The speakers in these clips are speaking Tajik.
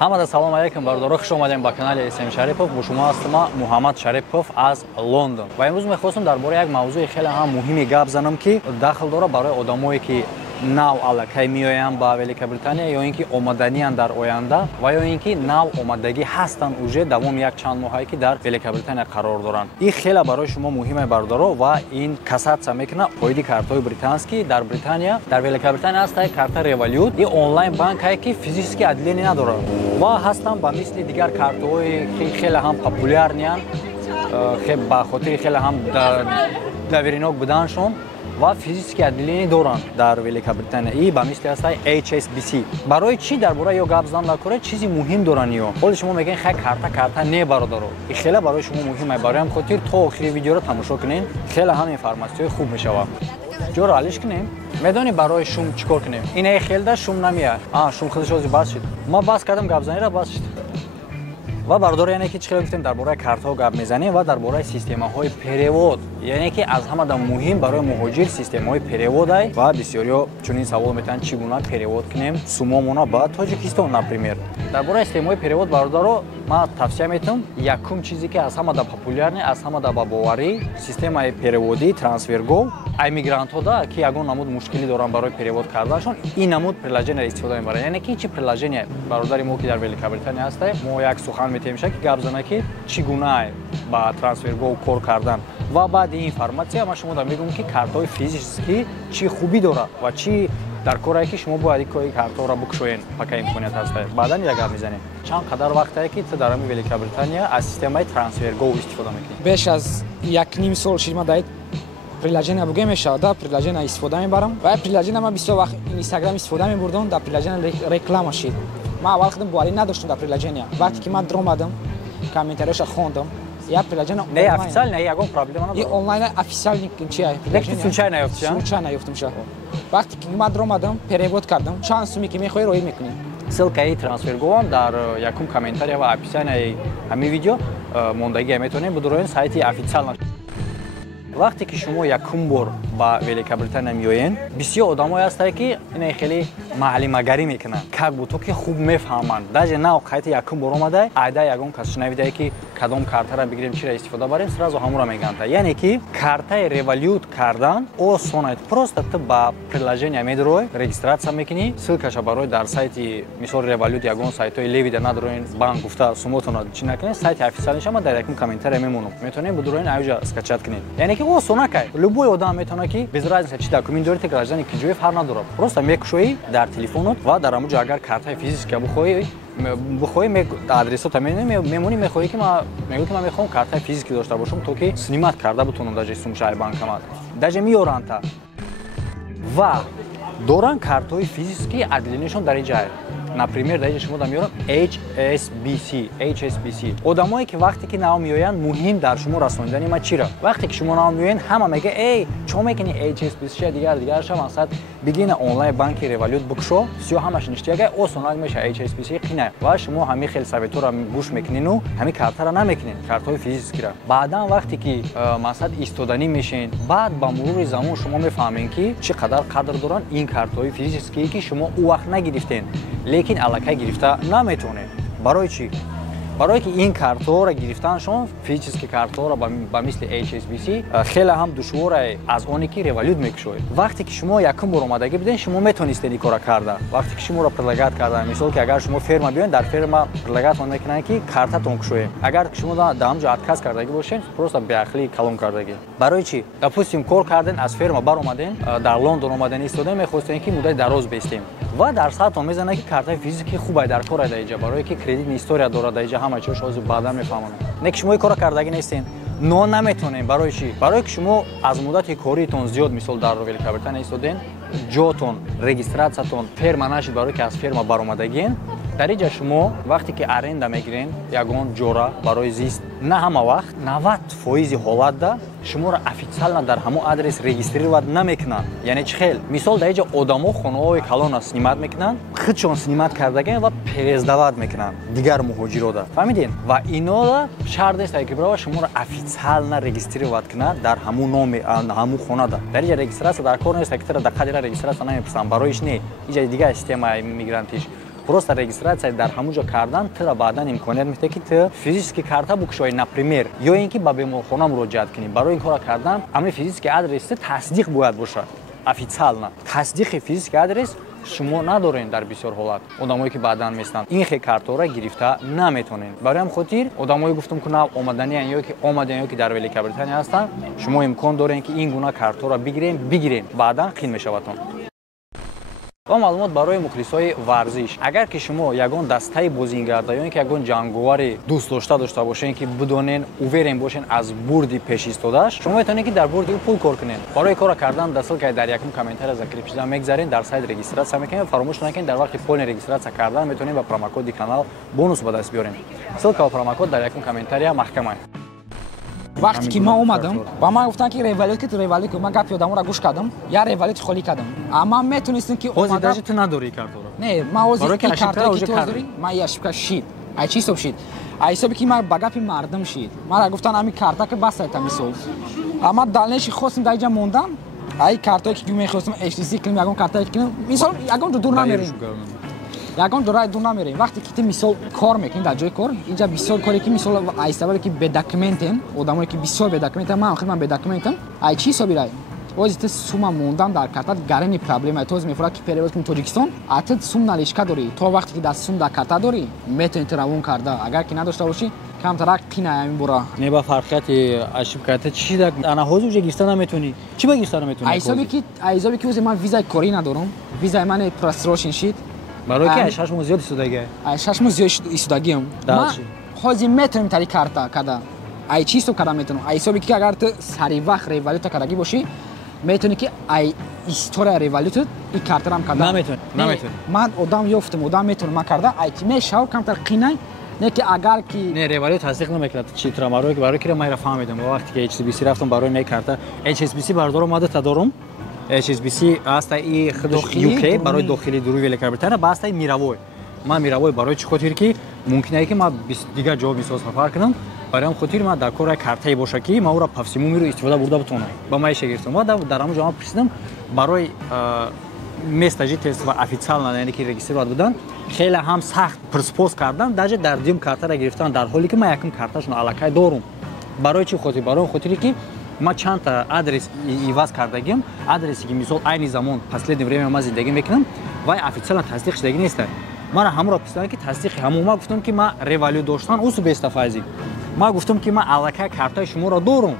Ҳамада салом алейкум бардоро, хуш омадем ба канали Эсем Шарипов. Бо шумо ҳастам Муҳаммад Шарипов аз Лондон. Ва имрӯз мехостам дар бораи як мавзӯи хеле ҳам муҳими гап занам, ки дахл дора барои одамое ки нав аллакай меоянд ба Великобритания ё ин ки омаданиянд дар оянда ва ё ин ки нав омадагӣ ҳастанд уже давом як чанд моҳае ки дар Великобритания қарор доранд. Ин хеле барои шумо муҳиме бардоро ва ин касатса мекунад оиди картҳои британскӣ дар Британия. Дар Великобритания ҳаст карта Revolut. Ин онлайн банкае ки физически отделение надорад ва ҳастанд ба мисли дигар картҳои хеле ҳам популярниянд, ба хотири хеле ҳам давиринок буданшон ва физически отделение доранд дар Великобритания. И ба мисли ҳастай HSBC. Барои чӣ дар бораи ё гап зан накора, чизи муҳим доранд ё. Ҳоли шумо мегӯед хай карта не бародаро. И хеле барои шумо муҳим аст. Барои ҳам хотир то охири видеоро тамошо кунед. Хеле ҳам информатсияи хуб мешавад. ҷоро ҳалиш кунем. Медонӣ барои шум чӣ кор кунем? Ин хелда шум намеяд. Шум худаш ҳозир бас шуд. Ма бас кардам гапзаниро бас шуд. ва бардори яне ки чӣ хеле гуфтем дар бораи картҳо гап мезанем ва дар бораи системаҳои перевод. Яъне ки аз ҳамада муҳим барои муҳоҷир системаҳои перевод ай ва бисёриё чунин савол метавонанд чӣ гуна перевод кунем сумомона ба Тоҷикистон например. Дар бораи системаҳои перевод бародаро ман тавсия метавонам якум чизе ки аз ҳамада популярне, аз ҳамада бабоварӣ системаи переводӣ TransferGo иммигрантҳо да ки ягон намуд мушкилӣ доранд барои перевод карданашон ин намуд приложение истифода мебаранд. Яъне ки чӣ приложение бародари мо ки дар Великобритания ҳастай мо як сухан метавонем ки гап зана ки чӣ гуна ба TransferGo кор кардан ва баъди ин информация ман шумо мегӯям ки картҳои физически чӣ хубӣ дорад ва чӣ дар корае ки шумо бояд ин картҳоро букшоен пока имконият ҳастай. Баъдан як гап мезанем. Чанд қадар вақтае ки ту дар Великобритания аз системаи TransferGo истифода мекунӣ? Беш аз 1.5 сол шидма даид приложение буге мешавад, приложение истифода мебарам. Ва приложение ман бисёр вақт Instagram истифода мебурдам, дар приложение реклама шид. Ман аввал худам боварӣ надоштам дар приложение. Вақте ки ман дромадам, комментарияша хондам, я приложение не официально, не ягон проблема надорад. И онлайн официальный чи ай приложение. Случайно ёфтӣ? Случайно ёфтам ша. Вақте ки ман дромадам, перевод кардам, чанд суми ки мехоҳӣ роӣ мекунӣ. Ссилкаи TransferGo ам дар якум комментария ва описанияи ҳамин видео мондагӣ метавонед бидуроен сайти официально. Вақте ки шумо якум бор ба Великобритания меоед, бисёр одамое ҳастанд ки ин хеле маълимагарӣ мекунанд. Как будто ки хуб мефаҳманд. Даже на қайти якум бор омадай, айда ягон кас шунавидай ки кадом картаро бигирем, чиро истифода барем, сразу ҳамуро мегӯянд. Яъне ки картаи Revolut кардан осон аст. Просто ту ба приложение медрои, регистратсия мекунӣ, ссилкаша барои дар сайти мисол Revolut ягон сайтои левида надороин банк гуфта сумотона чӣ накунед, сайти официалиша ман дар якум комментария мемонам. Метавонед бидуроин аюжа скачат кунед. Яъне ки осон акай. Любой одам метавона ки без разница чӣ документ доред, граждани киҷои фарқ надорад. Просто мекушоӣ дар телефонот ва дар ҳамуҷо агар картаи физика бухоҳӣ адресота мемонӣ, мехоҳӣ ки ман мехоҳам картаи физики дошта бошам, то ки снимат карда бутонам даже сумшаи банкомат. Даже меёранд та. Ва доранд картҳои физики отделениешон дар инҷа. Например, дар инҷа шумо меёрам HSBC. Одамое ки вақте ки нав меоянд муҳим дар шумо расонидани ма чира? Вақте ки шумо нав меоянд ҳама мега эй чо мекунӣ HSBC дигарша мақсад бигина онлайн банки Revolut букшо, всё ҳамаш ништиягай осон меша HSBC қина. Ва шумо ҳамин хел советора гӯш мекунину, ҳамин картара намекунед, картҳои физикира. Баъдан вақте ки мақсад истоданӣ мешин, баъд ба мурури замон шумо мефаҳмед ки чӣ қадар қадр доранд ин картҳои физикие ки шумо у вақт нагирифтед. Лекин аллакай гирифта наметавонед. Барои чӣ? Барое ки ин картҳоро гирифтаншон, физически картҳоро ба мисли HSBC хеле ҳам душвор аз оне ки Revolut мекушоед. Вақте ки шумо якум бор омадагӣ будед, шумо метавонистед ин кора карда. Вақте ки шуморо предлагат кардан, мисол ки агар шумо ферма биёед, дар ферма предлагатон мекунанд ки картатон кушоем. Агар шумо дар ҳамҷо отказ кардагӣ бошед, просто беақлӣ калон кардагӣ. Барои чӣ? Допустим кор карден, аз ферма баромаден, дар Лондон омаден истоден, мехостем ки муддаи дароз бестем. Ва дар саатон мезанад ки картаи физики хубай дар кор дар инҷа, барое ки кредитни история дорад дар инҷа, ҳама чиро ҳозир баъдан мефаҳмонам. Не ки шумо ин кора кардагӣ нестен. Но наметавонем. Барои чӣ? Барое ки шумо аз муддати кориитон зиёд мисол дар Великобритания истоден, ҷотон, регистратсиятон ферма нашид, барое ки аз ферма баромадагиен, дар инҷа шумо вақте ки аренда мегирен ягон ҷора барои зист, на ҳама вақт 90% ҳолатда шуморо официально дар ҳамон адрес регистрировать намекунанд. Яъне чӣ хел? Мисол дар инҷа одамо хонаҳои калона снимат мекунанд, худшон снимат кардаген ва перездават мекунанд дигар муҳоҷирода. Фаҳмиден? Ва ино шарт нест ки бирова шуморо официально регистрировать кунад дар ҳамун номи ҳамун хонада. Дар инҷа регистрация дар кор нест, ки тара даққат регистрация намепурсанд. Бароиш не. Инҷа дигар системаи мигрантиш. просто регистратсия дар ҳамон ҷо кардан тра баъдан имконият мехоҳад ки ту физически карта букушоӣ например ё ин ки ба беморхона муроҷиат кунӣ барои ин кора кардан амри физически адрес тасдиқ бояд бошад официально тасдиқи физически адрес шумо надорен дар бисёр ҳолат одамое ки баъдан местанд ин хел картора гирифта наметонен барои ҳам хотир одамое гуфтам ки на омаданиян ё ки омадан ё ки дар Великобритания ҳастанд шумо имкон дорен ки ин гуна картора бигирем баъдан қин мешаватон ва маълумот барои мухлисои варзиш агар ки шумо ягон дастаи бозингарда ё ин ки ягон ҷанговари дӯстдошта дошта бошен ки бидонен уверен бошен аз бурди пешистодааш шумо метавонед ки дар бурди ӯ пул кор кунед барои кора кардан да ссилкаи дар якум комментария закреп шуда мегзарен дар сайт регистратсия мекунед фаромӯш накунед дар вақти полни регистратсия кардан метавонед ба промокоди канал бонус ба даст биёрем ссилка ва промокод дар якум комментария маҳкамай вақте ки ман омадам ба ман гуфтан ки револют ман гапи одаморо гӯш кардам я револют холӣ кардам аммо ман метонистам ки ҳозир даже ту надорӣ картора не ман ҳозир ин картое ки ту дорӣ ман ошибка шид ай чӣ ҳисоб шид ай ҳисоби ки ман ба гапи мардум шид мара гуфтан ами карта ки басайта мисол аммо далнеши хостим дар инҷа мондам ай картое ки мехостам HTC кунем ягон картае ки кунем мисол ягон ҷо дур намерем ягон ҷо дур намерем вақте ки ту мисол кор мекунӣ дар ҷои кор инҷа бисёр коре ки мисол ай сабабе ки бедокументен одамое ки бисёр бедокументен ман охир ман бедокументам ай чӣ ҳисоби рай ҳозир ту сума мондан дар карта гарани проблема то мефурад ки перевод кунӣ тоҷикистон а ту сум налишка дорӣ то вақте ки дар сум дар карта дорӣ метавонӣ ту равон карда агар ки надошта бошӣ камтарак қина ҳамин бора не ба фарқияти ошибката чӣ дар ана ҳозир уҷа гирифта наметонӣ чӣ ба гирифта наметонӣ ай ҳисоби ки ҳозир ман визаи корӣ надорам визаи ман просрочен шид барои ки ай 6 моҳ зиёд истодагӣ ай 6 моҳ зиёд истодагиам ман ҳозир метавонам тари карта када ай чӣ ҳисоб карда метавонам ай ҳисоби ки агар ту сари вақт революта кардагӣ бошӣ метавонӣ ки ай история революту ин картарам карда наметавонӣ ман одам ёфтам одам метавонам ман карда ай ки мешав камтар қинай не ки агар ки не револют тасдиқ намекунад чӣ тра барои ки майра фаҳмидам вақте ки HSBC рафтам барои не карта HSBC бардор омада тадорум HSBC аста и худаш UK барои дохили дуруи Великобритания ба аста мировой ман мировой барои чӣ хотир ки мумкин ки ман дигар ҷо мисол сафар кунам барои ҳам хотир ман дар кора картае боша ки ман ӯро павсимумиро истифода бурда бутонам ба ман иша гирифтам ва дар ҳамон ҷо ман пурсидам барои место жительства официально яъне ки регистрирован будан хеле ҳам сахт пурспос кардан даже дар дим картаро гирифтан дар ҳоле ки ман якум карташон аллакай дорум барои чӣ хотир барои хотире ки ман чандта адрес иваз кардагим адреси ки мисол айни замон последнее время ман зиндагӣ мекунам вай официально тасдиқ шудагӣ неста мара ҳамонро пурсидам ки тасдиқи ҳамон ман гуфтам ки ман револют доштан усу бестафайзи ман гуфтам ки ман аллакай картаи шуморо дорум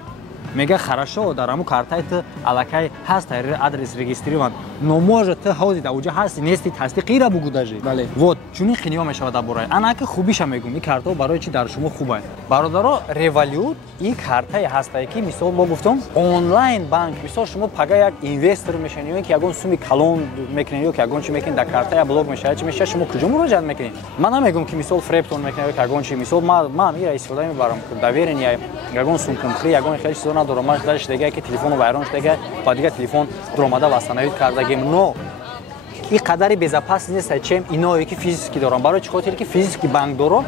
мега хорошо дар ҳамон картаи ту аллакай ҳаст адрес регистрирован но может ту ҳозир дар уҷа ҳасти нести тасдиқира бугу даже вот чунин қиниё мешавад дар бораи ана ки хубиша мегӯм ин картао барои чи дар шумо хуб аст бародаро револют ин картае ҳастае ки мисол мо гуфтам онлайн банк мисол шумо пага як инвестор мешавед ё ки ягон суми калон мекунед ё ки ягон чи мекунед дар картая блок мешавад чи мешавад шумо куҷо муроҷиат мекунед ман намегӯм ки мисол фрептон мекунед ё ки ягон чи мисол ман ира истифода мебарам доверение ягон сумкумхри ягон хеле чизо надорам ман даже шудагае ки телефону вайрон шудагае ба дигар телефон дуромада вастанавид кардагем но ин қадари безопасность нест чем иное ки физически дорам барои чӣ хотир ки физически банк доро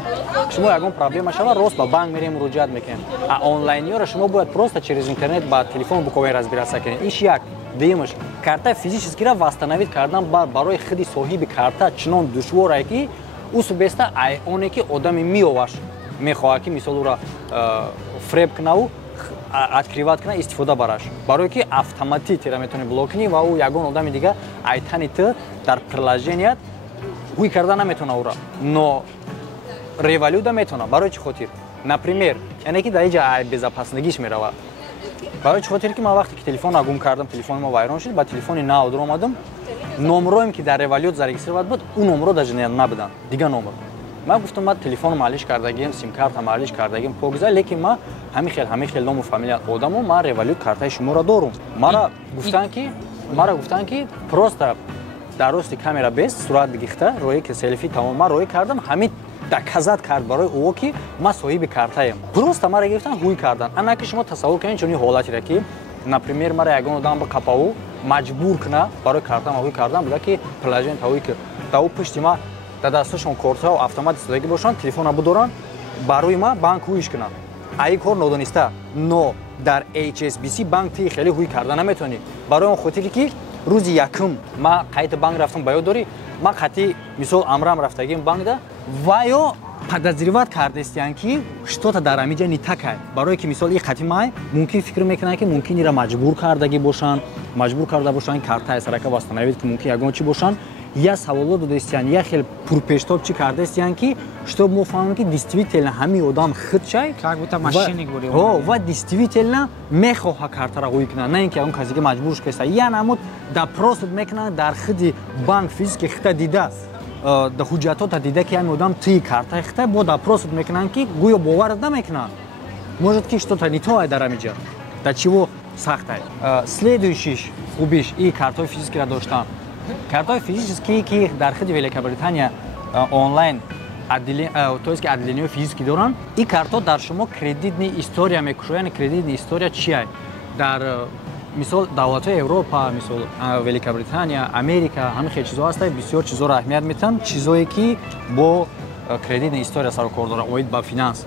шумо ягон проблема шава рост ба банк мерем муроҷиат мекунем а онлайниёро шумо бояд просто через интернет ба телефон буковен разбираться кунед иш як дуюмаш карта физическира вастановид кардан барои худи соҳиби карта чунон душворае ки усу беста ай оне ки одами миоваш мехоҳад ки мисол ӯра фреб кунаву открывать кунад истифода бараш барое ки автоматик тира метавонӣ блок кунӣ ва ӯ ягон одами дига айтани ту дар приложеният ҳуй карда наметавона ӯра но революда метавона барои чӣ хотир например яъне ки дар инҷа безопасностигиш меравад барои чӣ хотир ки ман вақте ки телефонро гум кардам телефони мо вайрон шуд ба телефони нав дур омадам номроем ки дар револют зарегистрирован буд ӯ номро даже набудан дига номр ман гуфтам ман телефон маълиш кардагим симкарта маълиш кардагим погузар лекин ман ҳамин хел ному фамилия одаму ман револют картаи шуморо дорум мара гуфтан ки просто дар рости камера без сурат гирифта роӣ ки селфи тамом ман роӣ кардам ҳамин доказат кард барои ӯ ки ман соҳиби картаем просто мара гирифтан ҳуй кардан ана ки шумо тасаввур кунед чунин ҳолатира ки например мара ягон одам ба қапаву маҷбур куна барои картама ҳуй кардан буда ки приложение тавои ки даву пушти ма дар дасташон кортҳо автомат истодагӣ бошанд телефонро бидоранд барои ман банк ҳуйш кунанд аи кор нодониста но дар HSBC банк ти хеле ҳуй карда наметавонӣ барои он хотире ки рӯзи якум ман қайди банк рафтам ба ёд дорӣ ман қатъи мисол амрам рафтагим банкда ва ё подозреват кардастиян ки что-то дар амиҷа не такай барое ки мисол и қатъи май мумкин фикр мекунанд ки мумкин ира маҷбур карда бошанд картаи сарака восстановид ки мумкин ягон чӣ бошанд я саволот додастиян я хел пурпештоб чӣ кардастиян ки чтоб мо фаҳмем ки действительно ҳамин одам худчай как будто мошенник буди ва действительно мехоҳа картара ғӯӣ кунад на ин ки ягон касе ки маҷбурш кеста я намуд допрос мекунанд дар худи банк физики хита дида ҳуҷҷатота дида ки ҳамин одам тӯи картаи хита бо допрос мекунанд ки гӯё боварат намекунанд может ки что-то не то ай дар амиҷа да чего сахтай следующий хубиш и картаи физикиро доштан картаи физические ки дар худи Великобритания онлайн то есть ки отделениҳои физикӣ доранд и картҳо дар шумо кредитни история мекушояд яъне кредитни история чиай дар мисол давлатҳои Европа мисол Великобритания Америка ҳамин хел чизо ҳаста бисёр чизоро аҳамият метиҳанд чизое ки бо кредитни история сару кор дорад оид ба финанс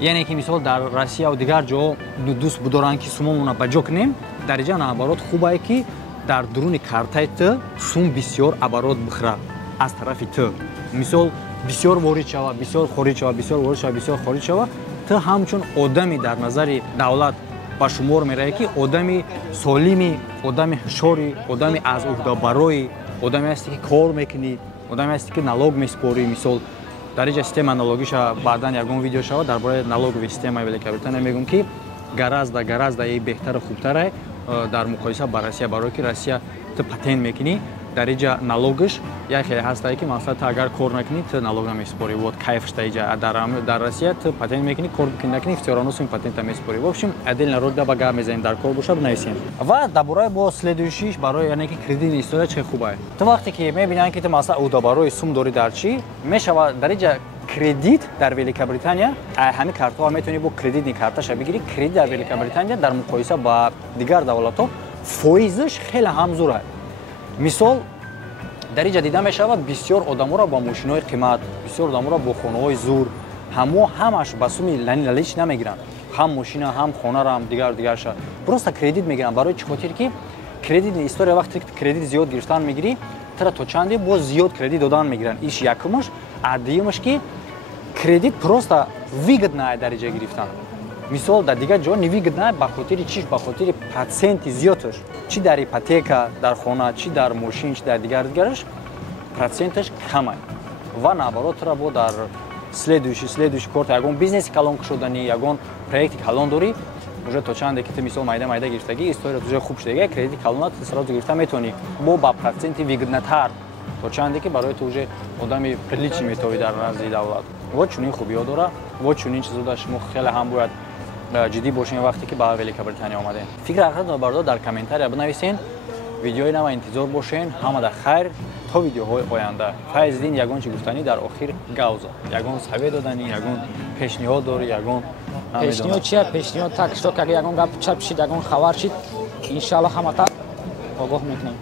яъне ки мисол дар Россия дигар ҷо дӯст доранд ки сумомона ба ҷо кунем дар инҷа наоборот хубае ки дар дуруни картаи ту сум бисёр оборот бихӯрад аз тарафи ту мисол бисёр ворид шава бисёр хорид шава бисёр ворид шава бисёр хорид шава ту ҳамчун одами дар назари давлат ба шумор меравӣ ки одами солими одами ҳушёри одами аз уҳдабарои одаме ҳасти ки кор мекунӣ одаме ҳасти ки налог месупорӣ мисол дар инҷа система налогиша баъдан ягон видео шава дар бораи налогови системаи Великобритания мегӯм ки гаразда и беҳтару хубтарай дар муқоиса ба Россия барое ки Россия ту патент мекунӣ дар инҷа налогиш як хеле ҳастае ки масалан ту агар кор накунӣ ту налог намесупорӣ вот кайфш да инҷа дар Россия ту патент мекунӣ кор накунӣ ихтиёронно суми патента месупорӣ в общем отдельно рода ба гап мезанем дар кор боша бинависем ва дар бораи бо следующий барои яъне ки кредитни история чӣ хубае ту вақте ки мебинанд ки ту масалан уҳдабарои сум дорӣ дар чӣ мешава дар инҷа кредит дар Великобритания ҳамин картаҳо метавонӣ бо кредитни карташа бигирӣ кредит дар Великобритания дар муқоиса ба дигар давлатҳо фоизиш хеле ҳамзур аст мисол дар инҷа дида мешавад бисёр одаморо ба мошинои қимат бисёр одаморо бо хонаҳои зур ҳамаш ба суми налич намегиранд ҳам мошина ҳам хонаро ҳам дигарша просто кредит мегиранд барои чӣ хотир ки кредитни история вақте кредит зиёд гирифтан мегирӣ тура то чанде боз зиёд кредит додан мегиранд иш якумаш а дуюмаш ки кредит просто выгодная дар инҷа гирифтан мисол дар дигар ҷо невыгодная ба хотири чиш ба хотири проценти зиёдаш чи дар ипотека дар хона чи дар мошин чи дар дигараш проценташ камай ва наоборот тура бо дар следующий корта ягон бизнеси калон кушоданӣ ягон проекти калон дорӣ уже то чанде ки ту мисол майда гирифтагӣ история уже хуб шудагӣ кредити калона ту сразу гирифта метавонӣ бо ба проценти выгоднатар то чанде ки барои ту уже одами приличӣ метавонӣ дар назди давлат вот чунин хубиҳо дорад вот чунин чизода шумо хеле ҳам бояд ҷиддӣ бошем вақте ки ба Великобритания омадем фикр ақиқататонро бардор дар комментария бинависен видеои нав интизор бошен ҳамада хайр то видеоҳои оянда Файзиддин ягон чӣ гуфтанӣ дар охир гаузо ягон саве доданӣ ягон пешниҳод дорӣ ягон пешниҳод чия пешниҳод так что как ягон гап чап шид ягон хабар шид иншаллоҳ ҳамата огоҳ мекунем